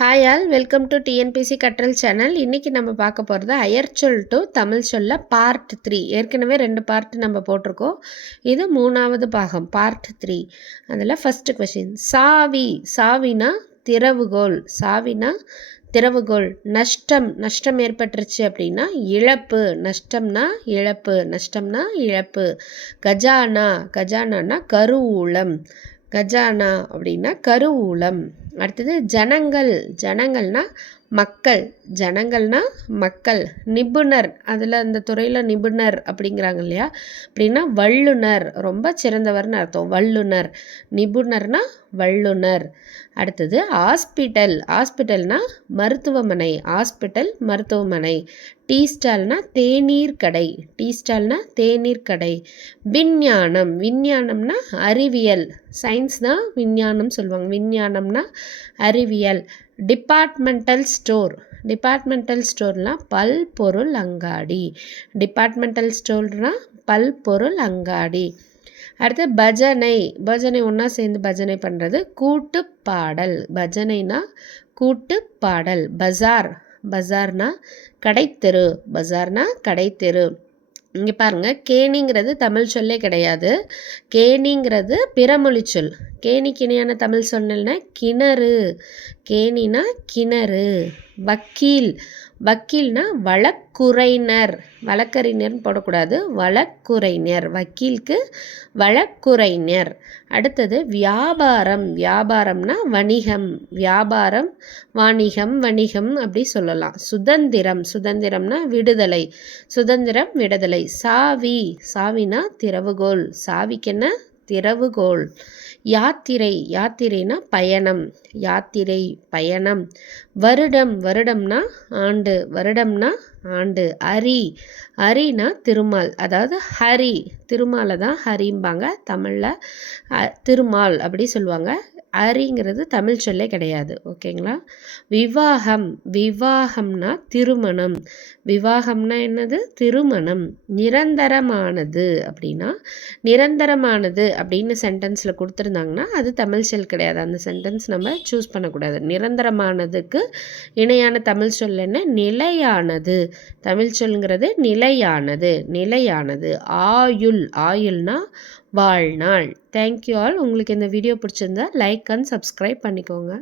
Hi all, welcome to TNPSC கற்றல் channel. இன்றைக்கி நம்ம பார்க்க போகிறது அயற்சொல் டு தமிழ் சொல்ல பார்ட் 3. ஏற்கனவே 2 பார்ட் நம்ம போட்டிருக்கோம். இது 3வது பாகம், பார்ட் 3. அதில் ஃபஸ்ட்டு கொஷின், சாவி. சாவினா திறவுகோல். சாவினா திறவுகோல். நஷ்டம். நஷ்டம் ஏற்பட்டுருச்சு அப்படின்னா இழப்பு. நஷ்டம்னா இழப்பு. நஷ்டம்னா இழப்பு. கஜானா. கஜானானா கருவூலம். கஜானா அப்படின்னா கருவூலம். அடுத்தது ஜனங்கள். ஜனங்கள்னா மக்கள். ஜனங்கள்னா மக்கள். நிபுணர். அதில் அந்த துறையில் நிபுணர் அப்படிங்கிறாங்க இல்லையா, அப்படின்னா வல்லுனர், ரொம்ப சிறந்தவர்னு அர்த்தம். வல்லுனர். நிபுணர்னா வல்லுனர். அடுத்தது ஹாஸ்பிட்டல். ஹாஸ்பிட்டல்னா மருத்துவமனை. ஹாஸ்பிட்டல் மருத்துவமனை. டீ ஸ்டால்னா தேநீர் கடை. டீ ஸ்டால்னா தேநீர் கடை. விஞ்ஞானம். விஞ்ஞானம்னா அறிவியல். சயின்ஸ் தான் விஞ்ஞானம் சொல்லுவாங்க. விஞ்ஞானம்னா அறிவியல். Departmental store. டிபார்ட்மெண்டல் ஸ்டோர்னால் பல்பொருள் அங்காடி. டிபார்ட்மெண்டல் ஸ்டோர்னால் பல்பொருள் அங்காடி. அடுத்து பஜனை. பஜனை ஒன்றா சேர்ந்து பஜனை பண்ணுறது கூட்டு பாடல். பஜனைனா கூட்டு பாடல். பஜார். பஜார்னா கடைத்தெரு. பஜார்னா கடைத்தெரு. இங்கே பாருங்கள், கேணிங்கிறது தமிழ் சொல்லே கிடையாது. கேணிங்கிறது பிறமொழி சொல். கேணிக்கு இணையான தமிழ் சொன்னல்னா கிணறு. கேணினா கிணறு. வக்கீல். வக்கீல்னா வழக்குரைஞர். வழக்கறிஞர்னு போடக்கூடாது, வழக்குரைஞர். வக்கீலுக்கு வழக்குரைஞர். அடுத்தது வியாபாரம். வியாபாரம்னா வணிகம். வியாபாரம் வாணிகம் வணிகம் அப்படி சொல்லலாம். சுதந்திரம். சுதந்திரம்னா விடுதலை. சுதந்திரம் விடுதலை. சாவி. சாவினா திறவுகோல். சாவிக்கென்ன திறவுகோல். யாத்திரை. யாத்திரைனா பயணம். யாத்திரை பயணம். வருடம். வருடம்னா ஆண்டு. வருடம்னா ஆண்டு. அரி. அரினா திருமால், அதாவது ஹரி. திருமாலை தான் ஹரிம்பாங்க தமிழில். திருமால் அப்படி சொல்லுவாங்க. அரிங்கிறது தமிழ் சொல்லே கிடையாது. ஓகேங்களா. விவாகம். விவாகம்னா திருமணம். விவாகம்னா என்னது? திருமணம். நிரந்தரமானது அப்படின்னா, நிரந்தரமானது அப்படின்னு சென்டென்ஸில் கொடுத்துருந்தாங்கன்னா அது தமிழ் சொல் கிடையாது. அந்த சென்டென்ஸ் நம்ம சூஸ் பண்ணக்கூடாது. நிரந்தரமானதுக்கு இணையான தமிழ் சொல் என்ன? நிலையானது. தமிழ் சொல்லுங்கிறது நிலையானது. நிலையானது. ஆயுள். ஆயுள்னா வாழ்நாள். Thank you all. உங்களுக்கு இந்த வீடியோ பிடிச்சிருந்தா லைக் அண்ட் சப்ஸ்கிரைப் பண்ணிக்கோங்க.